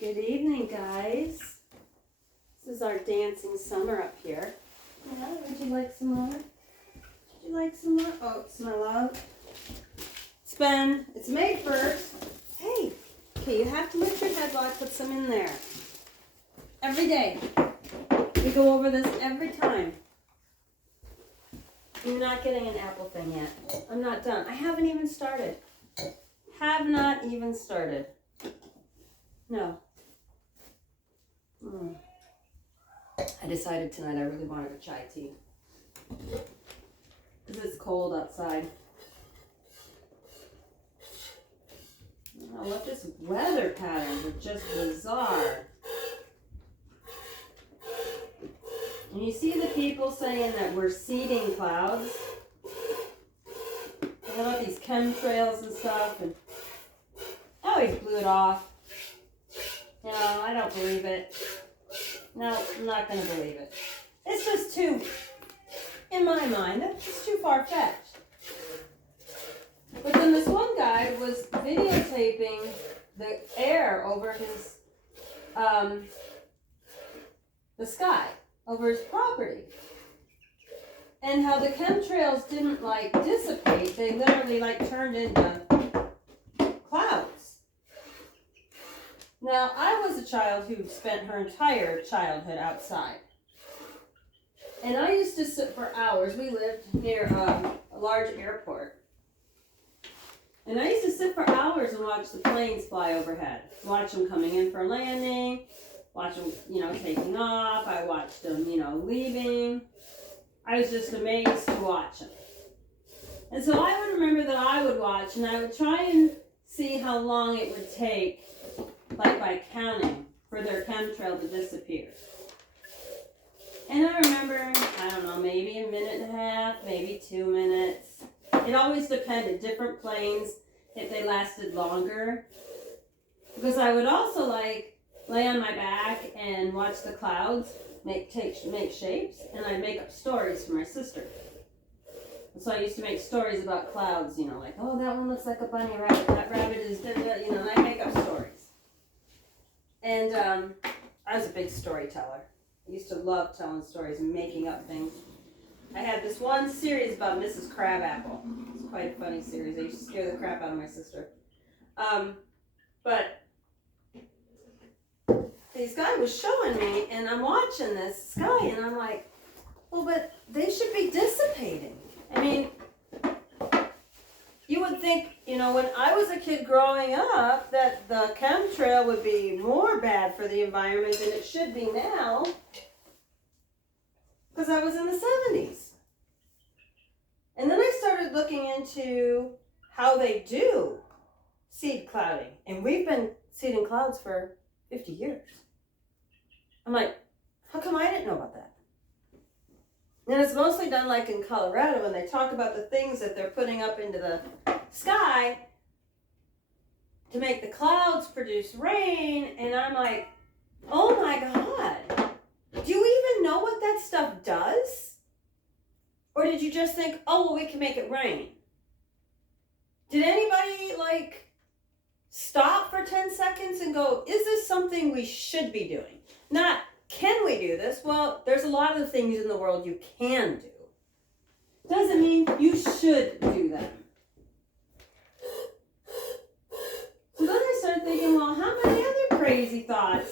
Good evening, guys. This is our dancing summer up here. Yeah, would you like some more? Would you like some more? Oh, it's my love. It's May 1st. Hey, okay, you have to lift your head while I put some in there. Every day. We go over this every time. You're not getting an apple thing yet. I'm not done. I haven't even started. Have not even started. No. I decided tonight I really wanted a chai tea. Because it's cold outside. I don't know what this weather patterns are just bizarre. And you see the people saying that we're seeding clouds. They have all these chemtrails and stuff, and I always blew it off. No, I don't believe it. No, I'm not going to believe it. It's just too, in my mind, it's too far-fetched. But then this one guy was videotaping the air over his, the sky, over his property. And how the chemtrails didn't, dissipate. They literally, turned into clouds. Now, I was a child who spent her entire childhood outside. And I used to sit for hours. We lived near a large airport. And I used to sit for hours and watch the planes fly overhead. Watch them coming in for landing. Watch them, taking off. I watched them, leaving. I was just amazed to watch them. And so I would remember that I would watch, and I would try and see how long it would take, by counting, for their chemtrail to disappear. And I remember, I don't know, maybe a minute and a half, maybe 2 minutes. It always depended. Different planes, if they lasted longer. Because I would also, lay on my back and watch the clouds make shapes, and I'd make up stories for my sister. And so I used to make stories about clouds, oh, that one looks like a bunny rabbit, that rabbit is, and I make up stories. And I was a big storyteller. I used to love telling stories and making up things. I had this one series about Mrs. Crabapple. It's quite a funny series. I used to scare the crap out of my sister. But this guy was showing me, and I'm watching this sky, and I'm like, well, but they should be dissipating. I mean, you would think, when I was a kid growing up, that the chemtrail would be more bad for the environment than it should be now, because I was in the 70s. And then I started looking into how they do seed clouding, and we've been seeding clouds for 50 years. I'm like, how come I didn't know about that? And it's mostly done in Colorado when they talk about the things that they're putting up into the sky to make the clouds produce rain. And I'm like, oh my God, do you even know what that stuff does? Or did you just think, oh, well, we can make it rain? Did anybody stop for 10 seconds and go, is this something we should be doing? Not, can we do this? Well, there's a lot of things in the world you can do. Doesn't mean you should do them. So then I started thinking, well, how many other crazy thoughts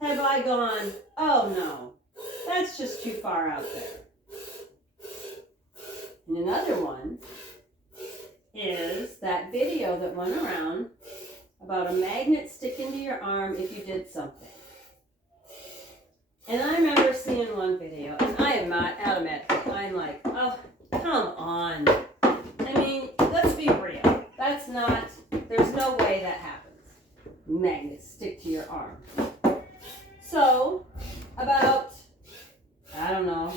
have I gone, oh no, that's just too far out there. And another one is that video that went around about a magnet sticking to your arm if you did something. And I remember seeing one video, and I am not automatic. I'm like, oh, come on. I mean, let's be real. That's not, there's no way that happens. Magnets stick to your arm. So, about, I don't know,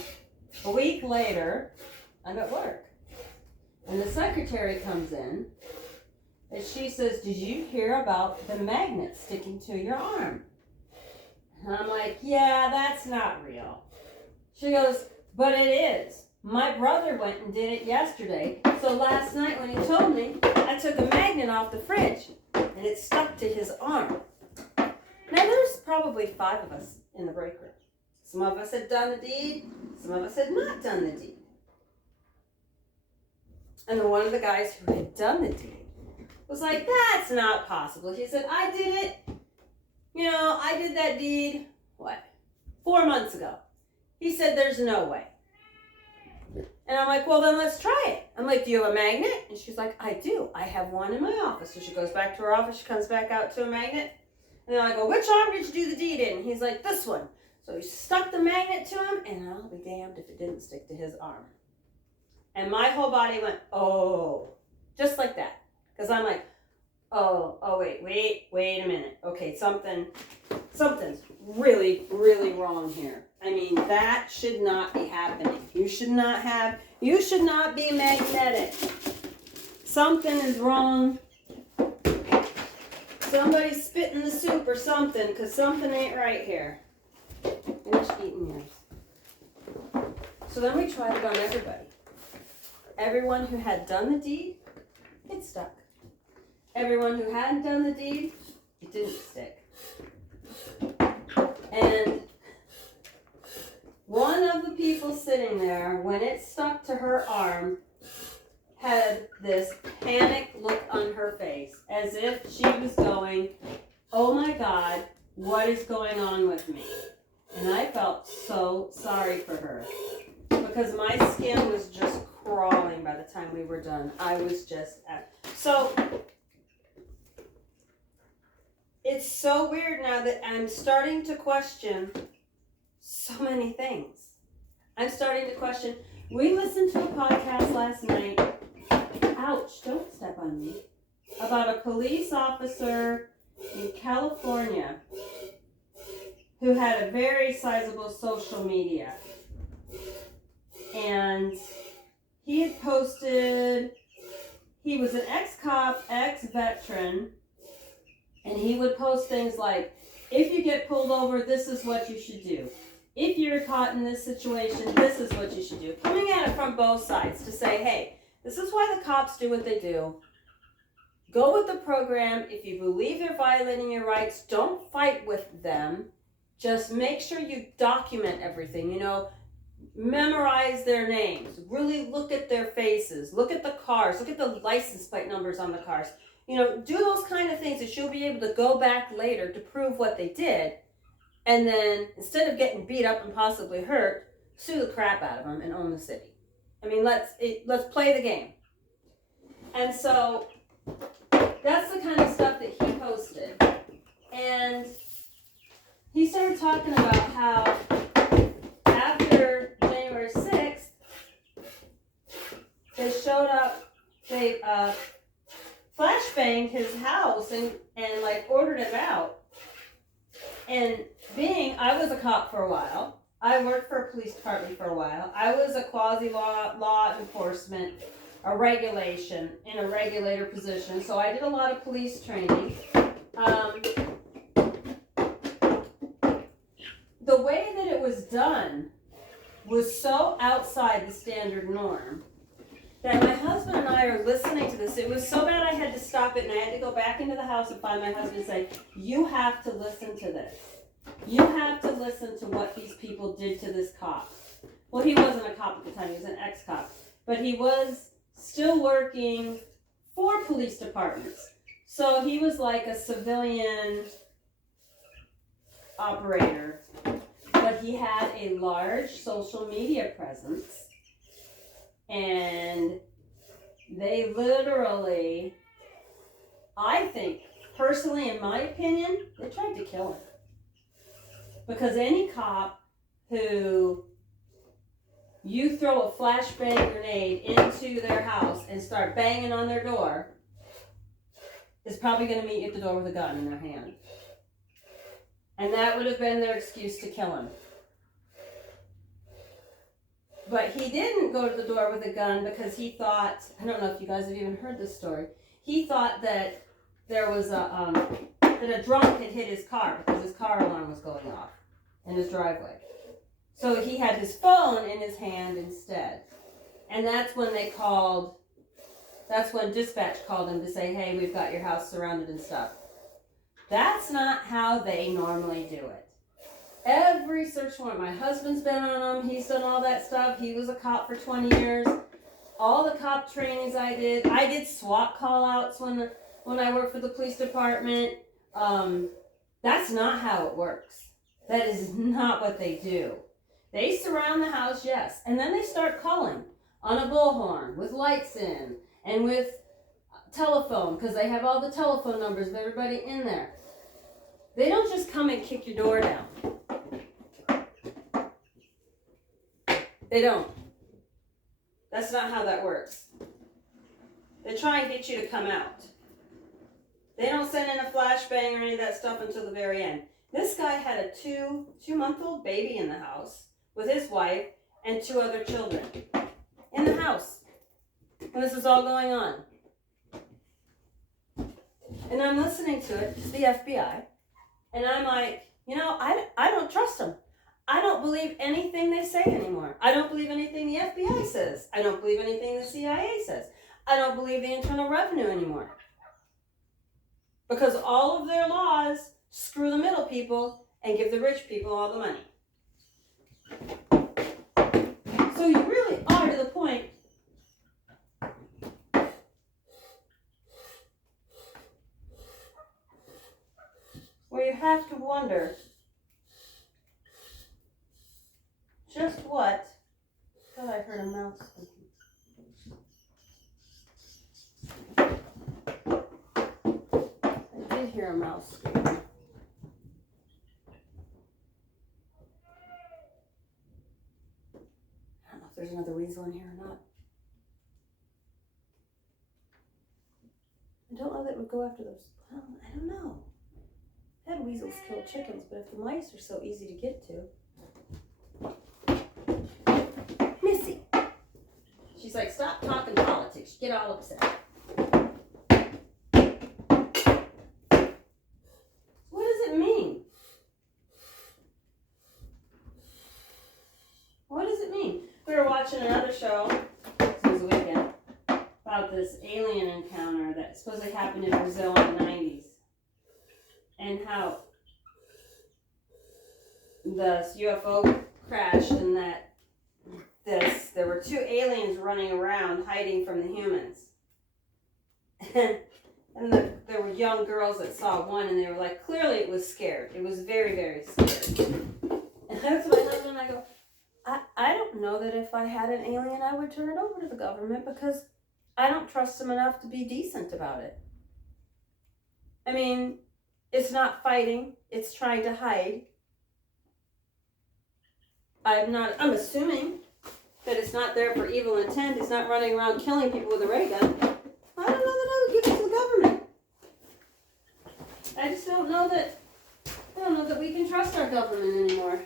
a week later, I'm at work. And the secretary comes in, and she says, did you hear about the magnet sticking to your arm? And I'm like, yeah, that's not real. She goes, but it is. My brother went and did it yesterday. So last night when he told me, I took a magnet off the fridge and it stuck to his arm. Now then probably 5 of us in the break room. Some of us had done the deed, some of us had not done the deed. And then one of the guys who had done the deed was like, that's not possible. He said, I did it. I did that deed, 4 months ago. He said, there's no way. And I'm like, well, then let's try it. I'm like, do you have a magnet? And she's like, I do. I have one in my office. So she goes back to her office. She comes back out to a magnet. And then I go, which arm did you do the deed in? And he's like, this one. So he stuck the magnet to him, and I'll be damned if it didn't stick to his arm. And my whole body went, oh, just like that. Because I'm like, wait a minute. Okay, something's really, really wrong here. I mean, that should not be happening. You should not be magnetic. Something is wrong. Somebody's spitting the soup or something, because something ain't right here. Finish eating yours. So then we tried it on everybody. Everyone who had done the deed, it stuck. Everyone who hadn't done the deed, it didn't stick. And one of the people sitting there, when it stuck to her arm, had this panic look on her face, as if she was going, oh my God, what is going on with me? And I felt so sorry for her, because my skin was just crawling by the time we were done. I was just so it's so weird now that I'm starting to question so many things. I'm starting to question. We listened to a podcast last night. Ouch, don't step on me. About a police officer in California who had a very sizable social media. And he had posted, he was an ex-cop, ex-veteran, and he would post things like, if you get pulled over, this is what you should do. If you're caught in this situation, this is what you should do. Coming at it from both sides to say, hey, this is why the cops do what they do. Go with the program. If you believe they're violating your rights, don't fight with them. Just make sure you document everything, memorize their names, really look at their faces, look at the cars, look at the license plate numbers on the cars. Do those kind of things that you'll be able to go back later to prove what they did. And then instead of getting beat up and possibly hurt, sue the crap out of them and own the city. I mean, let's play the game. And so that's the kind of stuff that he posted. And he started talking about how after January 6th, they showed up, they flashbanged his house and ordered him out. And I was a cop for a while. I worked for a police department for a while. I was a quasi-law enforcement, a regulation, in a regulator position. So I did a lot of police training. The way that it was done was so outside the standard norm that my husband and I are listening to this. It was so bad I had to stop it, and I had to go back into the house and find my husband and say, you have to listen to this. You have to listen to what these people did to this cop. Well, he wasn't a cop at the time. He was an ex-cop. But he was still working for police departments. So he was like a civilian operator. But he had a large social media presence. And they literally, I think, personally, in my opinion, they tried to kill him. Because any cop who you throw a flashbang grenade into their house and start banging on their door is probably going to meet you at the door with a gun in their hand. And that would have been their excuse to kill him. But he didn't go to the door with a gun because he thought, I don't know if you guys have even heard this story, he thought that there was that a drunk had hit his car because his car alarm was going off in his driveway. So he had his phone in his hand instead. And that's when dispatch called him to say, hey, we've got your house surrounded and stuff. That's not how they normally do it. Every search warrant, my husband's been on them, he's done all that stuff. He was a cop for 20 years. All the cop trainings I did SWAT call outs when I worked for the police department. That's not how it works. That is not what they do. They surround the house, yes, and then they start calling on a bullhorn with lights in and with telephone, because they have all the telephone numbers of everybody in there. They don't just come and kick your door down. They don't. That's not how that works. They try and get you to come out. They don't send in a flashbang or any of that stuff until the very end. This guy had a two-month-old baby in the house with his wife and 2 other children in the house when this was all going on. And I'm listening to it, it's the FBI, and I'm like, I don't trust them. I don't believe anything they say anymore. I don't believe anything the FBI says. I don't believe anything the CIA says. I don't believe the Internal Revenue anymore. Because all of their laws screw the middle people and give the rich people all the money. So you really are to the point where you have to wonder just what. I thought I heard a mouse squeaking. I did hear a mouse squeaking. I don't know if there's another weasel in here or not. I don't know that it would go after those. Well, I don't know. I've had weasels kill chickens, but if the mice are so easy to get to. Missy. She's like, stop talking politics. You get all upset. What does it mean? What does it mean? We were watching another show this was a weekend about this alien encounter that supposedly happened in Brazil in the 90s. And how the UFO crashed and that there were 2 aliens running around hiding from the humans. And there were young girls that saw one and they were like, clearly it was scared. It was very, very scared. And that's my husband and I go, I don't know that if I had an alien I would turn it over to the government because I don't trust them enough to be decent about it. I mean, it's not fighting, it's trying to hide. I'm assuming that it's not there for evil intent. It's not running around killing people with a ray gun. I don't know that I would give it to the government. I just don't know that we can trust our government anymore.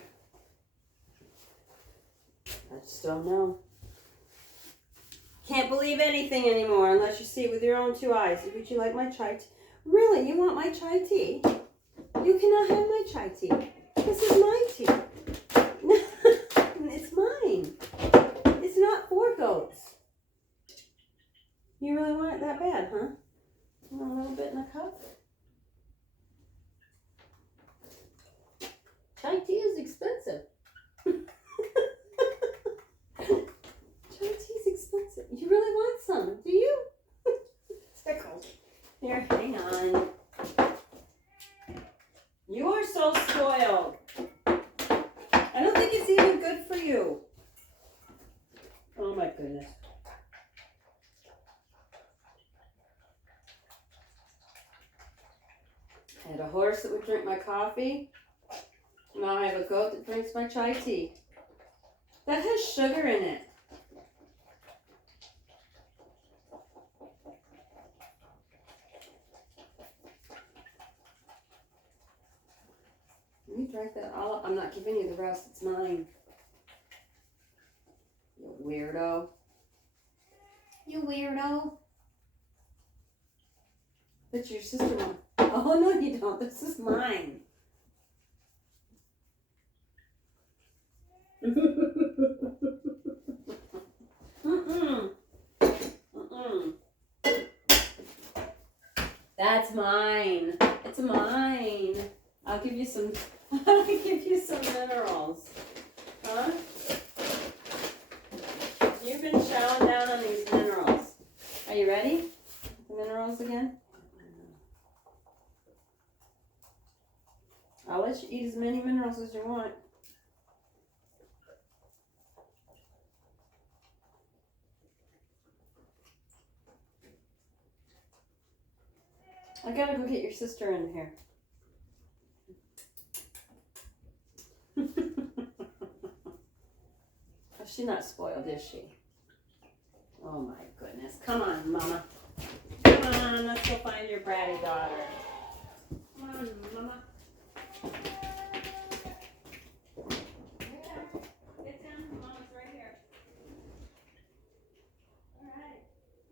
I just don't know. Can't believe anything anymore unless you see it with your own 2 eyes. Would you like my chai tea? Really? You want my chai tea? You cannot have my chai tea. This is my tea. It's mine. It's not for goats. You really want it that bad, huh? You want a little bit in a cup? Chai tea is expensive. Chai tea is expensive. You really want some, do you? Tickled. Here, hang on. You are so spoiled. I don't think it's even good for you. Oh my goodness. I had a horse that would drink my coffee. Now I have a goat that drinks my chai tea. That has sugar in it. You drank that all up. I'm not giving you the rest. It's mine. You weirdo. You weirdo. But your sister won't. Oh, no, you don't. This is mine. Mm-mm. Mm-mm. That's mine. It's mine. I'll give you some. I'll give you some minerals. Huh? You've been chowing down on these minerals. Are you ready? The minerals again? I'll let you eat as many minerals as you want. I gotta go get your sister in here. Oh, she's not spoiled, is she? Oh my goodness. Come on, Mama. Come on, let's go find your bratty daughter. Come on, Mama. Get down, Mama's right here. All right.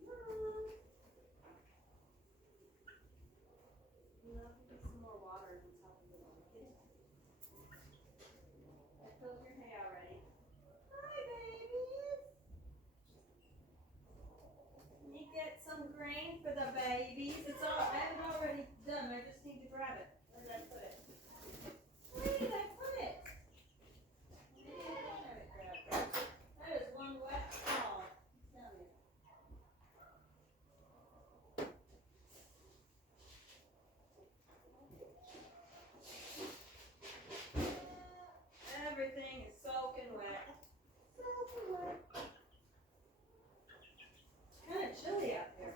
Come on. You know, give me some more water on top of it. I filled your hay already. Hi, babies. Can you get some grain for the babies? It's all, I have it already done. I just need to grab it. Where did I put it? Where did I put it? Maybe I don't have it grabbed. That is one wet ball. I'm telling you. Everything is soaking wet. Soaking wet. It's kind of chilly out here.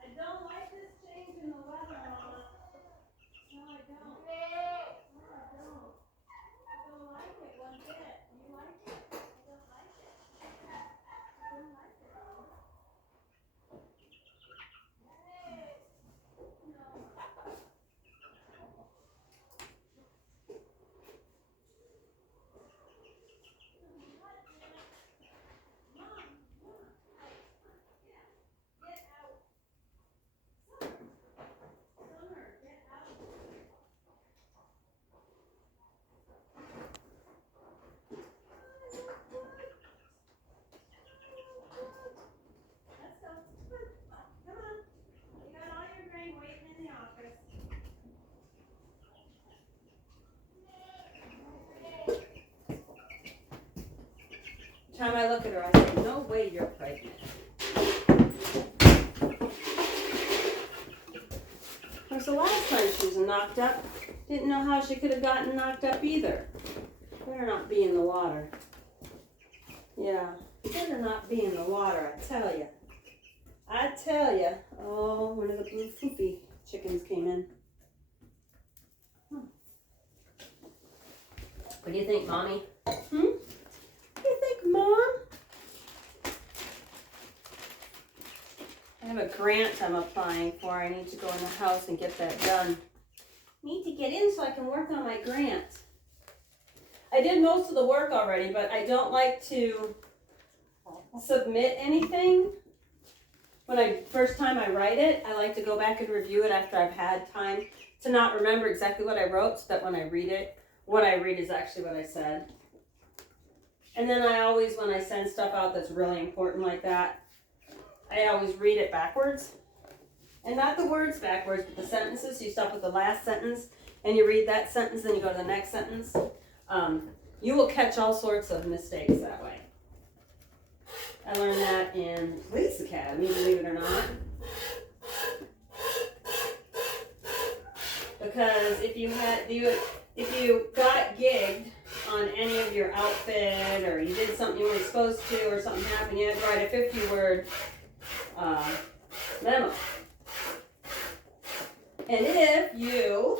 I don't like this change in the weather, Mama. No, I don't. No, I don't. I don't like it one bit. You like it? I don't like it. I don't like it, Mama. No. Time I look at her, I say, no way you're pregnant. Of course, the last time she was knocked up, didn't know how she could have gotten knocked up either. Better not be in the water. Yeah, better not be in the water, I tell you. I tell you. Oh, one of the blue floopy chickens came in. What do you think, Mommy? What do you think, Mom? I have a grant I'm applying for. I need to go in the house and get that done. Need to get in so I can work on my grant. I did most of the work already, but I don't like to submit anything. When first time I write it, I like to go back and review it after I've had time to not remember exactly what I wrote, so that when I read it, what I read is actually what I said. And then I always, when I send stuff out that's really important like that, I always read it backwards. And not the words backwards, but the sentences. You stop with the last sentence, and you read that sentence, then you go to the next sentence. You will catch all sorts of mistakes that way. I learned that in Police Academy, believe it or not. Because if you got gigged on any of your outfit, or you did something you weren't supposed to, or something happened, you had to write a 50-word memo. And if you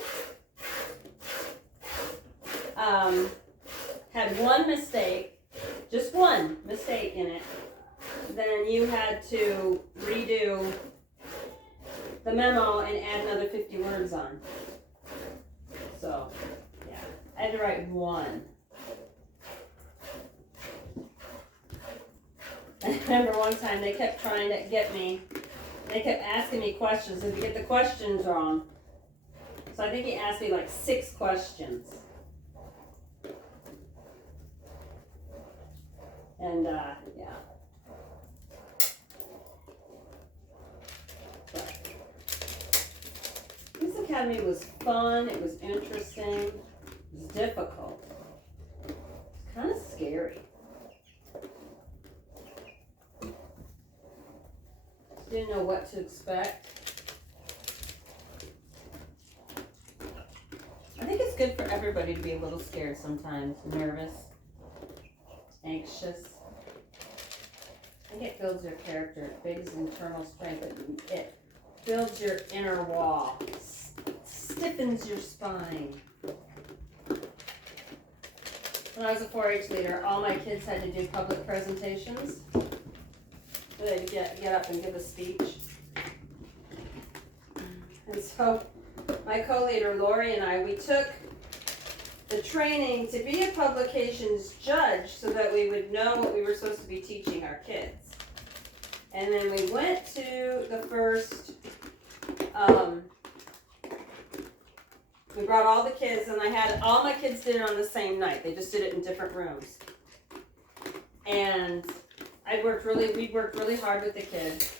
had one mistake, just one mistake in it, then you had to redo the memo and add another 50 words on. So, yeah, I had to write one. I remember one time they kept trying to get me, they kept asking me questions, and to get the questions wrong. So I think he asked me like 6 questions. And, yeah. But it's okay. Academy was fun. It was interesting. It was difficult. It's kind of scary. Didn't know what to expect. I think it's good for everybody to be a little scared sometimes, nervous, anxious. I think it builds your character. It builds internal strength. It builds your inner wall. Stiffens your spine. When I was a 4-H leader, all my kids had to do public presentations. They'd get up and give a speech. And so my co-leader Lori and I, we took the training to be a publications judge so that we would know what we were supposed to be teaching our kids. And then we went to the first, we brought all the kids, and all my kids did it on the same night. They just did it in different rooms. And we worked really hard with the kids.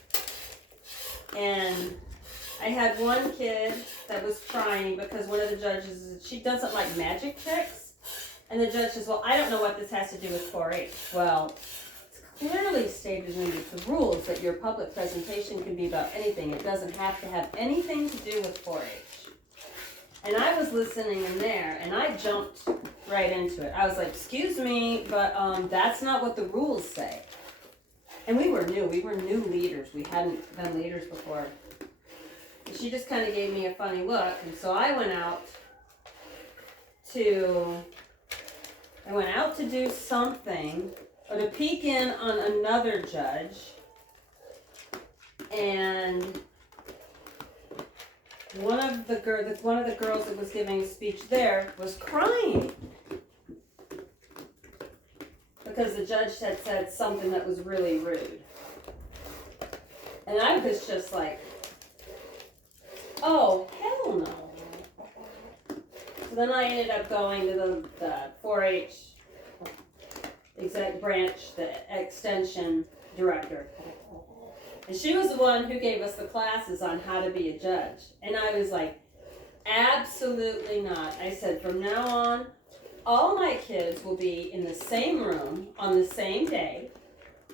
And I had one kid that was crying because one of the judges, she doesn't like magic tricks. And the judge says, well, I don't know what this has to do with 4-H. Well, it's clearly stated in the rules that your public presentation can be about anything. It doesn't have to have anything to do with 4-H. And I was listening in there, and I jumped right into it. I was like, excuse me, but that's not what the rules say. And we were new leaders. We hadn't been leaders before. And she just kind of gave me a funny look. And so I went out to do something, or to peek in on another judge. And one of the girls that was giving a speech there was crying because the judge had said something that was really rude. And I was just like, oh, hell no. So then I ended up going to the 4-H exec branch, the extension director. And she was the one who gave us the classes on how to be a judge. And I was like, absolutely not. I said, from now on, all my kids will be in the same room on the same day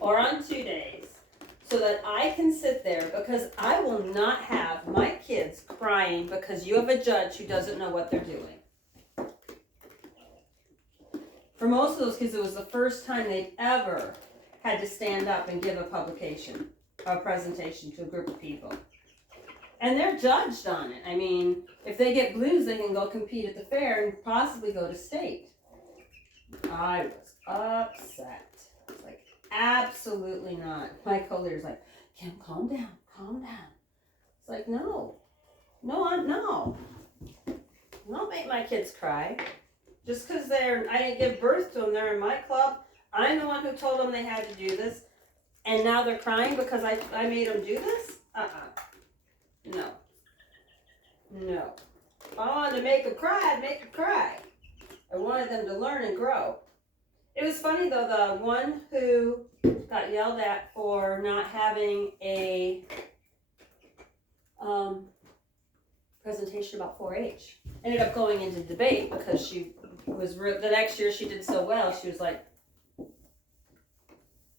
or on 2 days so that I can sit there, because I will not have my kids crying because you have a judge who doesn't know what they're doing. For most of those kids, it was the first time they'd ever had to stand up and give a presentation to a group of people. And they're judged on it. I mean, if they get blues, they can go compete at the fair and possibly go to state. I was upset. I was like, absolutely not. My co-leader's like, Kim, calm down. It's like, no. Don't make my kids cry. Just because I didn't give birth to them, they're in my club. I'm the one who told them they had to do this. And now they're crying because I made them do this? No. If I wanted to make them cry, I'd make them cry. I wanted them to learn and grow. It was funny though, the one who got yelled at for not having a presentation about 4-H ended up going into debate because she was, the next year she did so well, she was like,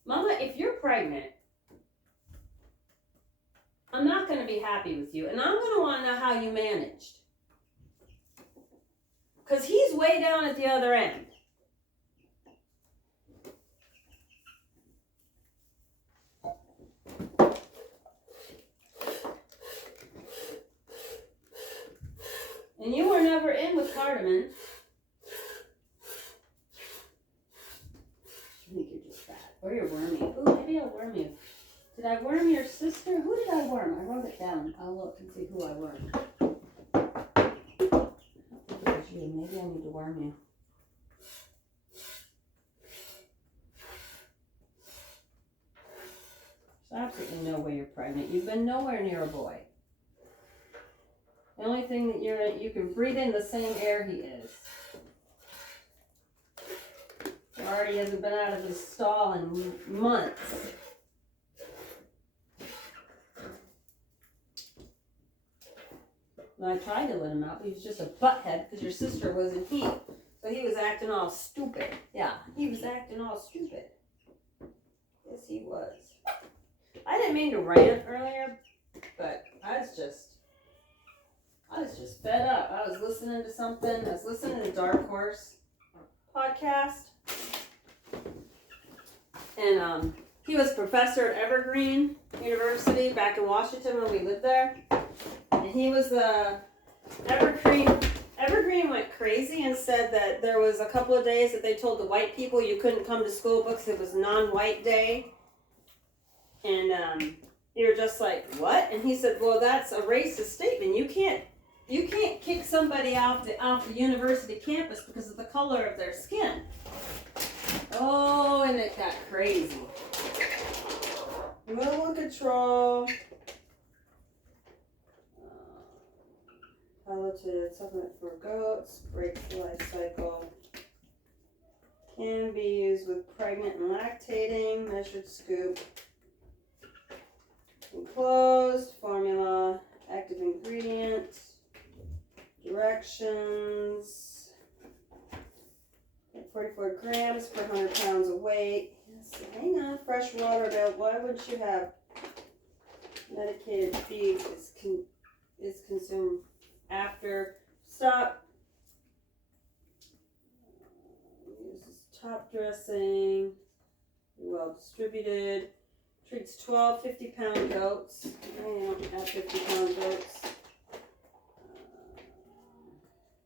Mama, if you're pregnant, I'm not going to be happy with you, and I'm going to want to know how you managed. Because he's way down at the other end. And you were never in with cardamom. I think you're just fat. Or you're wormy. Ooh, maybe I'll worm you. Did I worm your sister? Who did I worm? I wrote it down. I'll look and see who I wormed. I don't think it was you. Maybe I need to worm you. There's absolutely no way you're pregnant. You've been nowhere near a boy. The only thing that you can breathe in the same air he is. He already hasn't been out of his stall in months. And I tried to let him out, but he was just a butthead because your sister was in heat. So he was acting all stupid. Yeah, he was acting all stupid. Yes, he was. I didn't mean to rant earlier, but I was just fed up. I was listening to something. I was listening to Dark Horse podcast. And he was professor at Evergreen University back in Washington when we lived there. And he was the Evergreen went crazy and said that there was a couple of days that they told the white people you couldn't come to school because it was non-white day. And you were just like, what? And he said, well, that's a racist statement. You can't kick somebody off the university campus because of the color of their skin. Oh, and it got crazy. Removal control. Pelleted supplement for goats. Breaks the life cycle. Can be used with pregnant and lactating. Measured scoop. Enclosed. Formula. Active ingredient. Directions. 44 grams per 100 pounds of weight. Yes, hang on. Fresh water available. Why wouldn't you have medicated feed is consumed after? Stop. Uses top dressing. Well distributed. Treats 12 50-pound goats. I don't have 50-pound goats.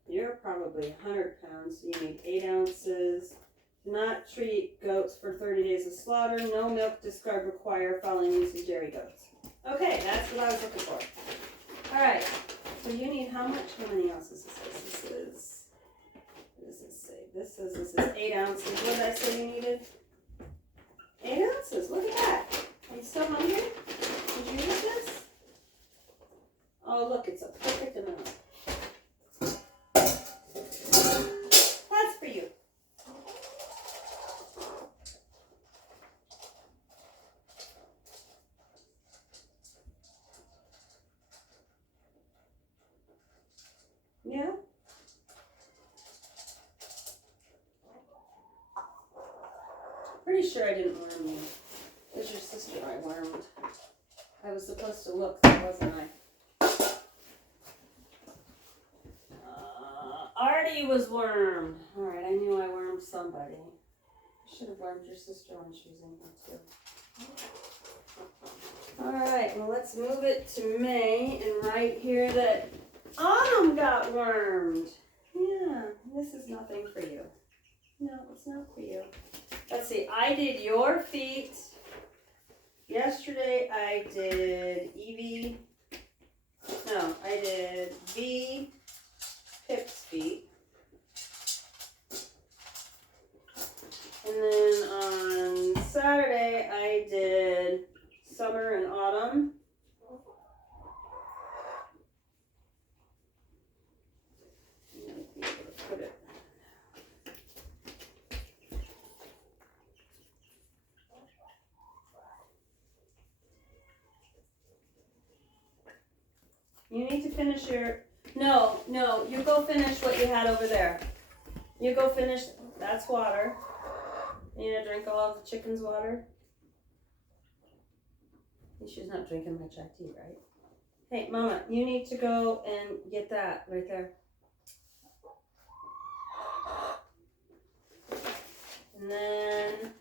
You're probably 100 pounds, so you need 8 ounces. Do not treat goats for 30 days of slaughter. No milk discard required following use of dairy goats. Okay, that's what I was looking for. All right, so you need how much? How many ounces is this? What does it say? This says this is 8 ounces. What did I say you needed? 8 ounces. Look at that. Are you still hungry? Did you eat this? Oh, look, it's a perfect amount. That's for you. Yeah? Pretty sure I didn't worm you. It was your sister I wormed. I was supposed to look, wasn't I? Artie was wormed. Alright, I knew I wormed somebody. I should have wormed your sister when she was in here too. Alright, well let's move it to May and write here that Autumn got wormed. Yeah, this is nothing for you. No, it's not for you. Let's see, I did your feet. Yesterday I did Evie. No, I did V. Pip's feet. And then on Saturday I did Summer and Autumn. Might be able to put it. You need to finish your... No, you go finish what you had over there. You go finish, that's water. You gonna drink all of the chicken's water? She's not drinking my chai tea, right? Hey, Mama, you need to go and get that right there. And then,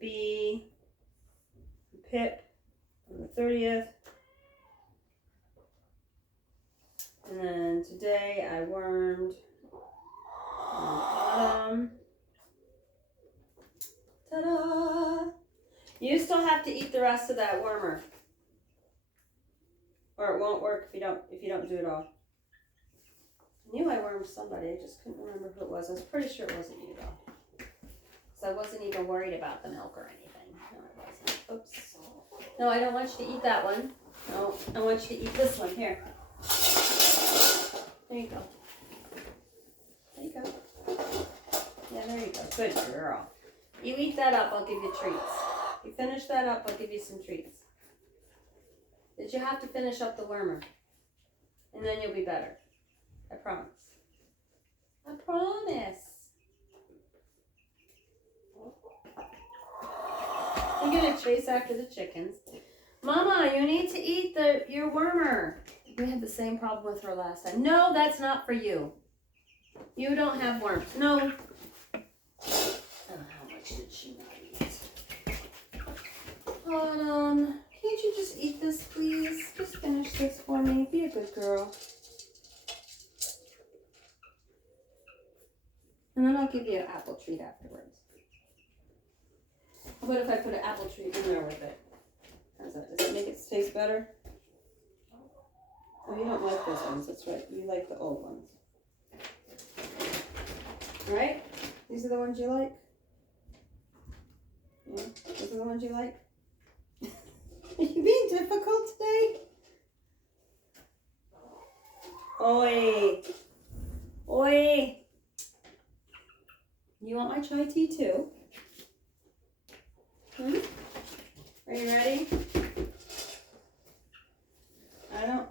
B, Pip on the 30th. And then today I wormed Autumn. Ta-da! You still have to eat the rest of that wormer. Or it won't work if you don't do it all. I knew I wormed somebody, I just couldn't remember who it was. I was pretty sure it wasn't you though. So I wasn't even worried about the milk or anything. No, it wasn't. Oops. No, I don't want you to eat that one. No, I want you to eat this one. Here. There you go. There you go. Yeah, there you go. Good girl. You eat that up, I'll give you treats. You finish that up, I'll give you some treats. Did you have to finish up the wormer? And then you'll be better. I promise. I promise. I'm gonna chase after the chickens. Mama, you need to eat your wormer. We had the same problem with her last time. No, that's not for you. You don't have worms. No. Oh, how much did she not eat? Autumn, can't you just eat this, please? Just finish this for me. Be a good girl. And then I'll give you an apple treat afterwards. How about if I put an apple treat in there with it? How's that? Does that make it taste better? Oh, you don't like those ones. That's right. You like the old ones. Right? These are the ones you like? Yeah? Those are the ones you like? Are you being difficult today? Oi! Oi! You want my chai tea too? Hmm? Are you ready? I don't.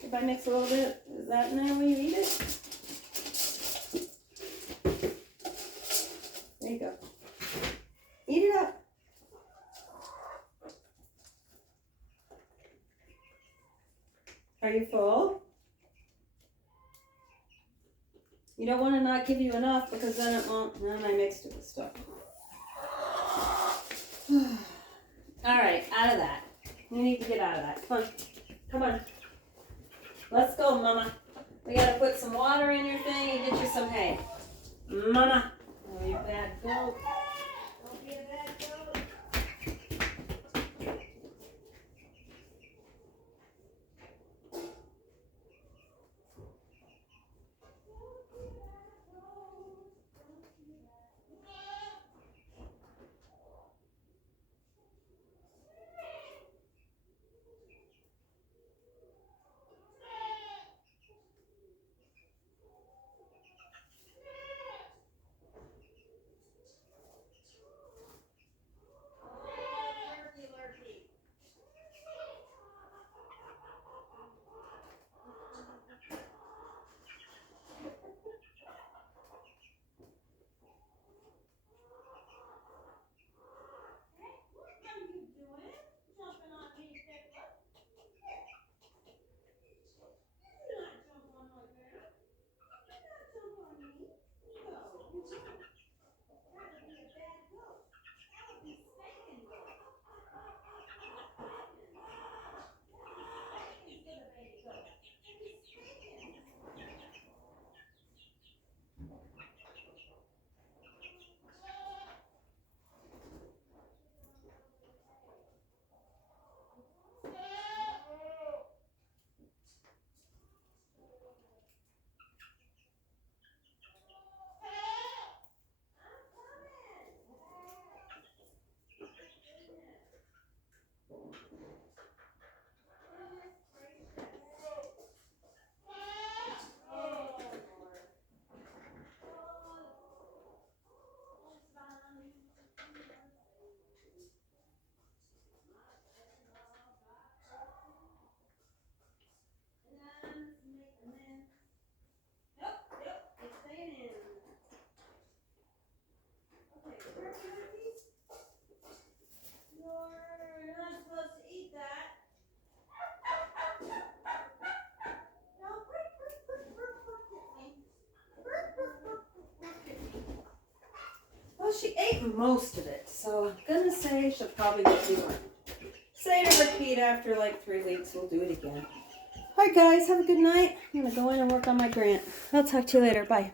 If I mix a little bit, is that in there when you eat it? There you go. Eat it up. Are you full? You don't want to not give you enough because then it won't. Then I mixed it with stuff. All right, out of that. You need to get out of that. Come on. Come on. Let's go, Mama. We got to put some water in your thing and get you some hay. Mama. Oh, you bad goat. Don't be a bad goat. Well, she ate most of it, so I'm gonna say she'll probably get dewormed. Say to repeat after like 3 weeks. We'll do it again. All right, guys, have a good night. I'm gonna go in and work on my grant. I'll talk to you later. Bye.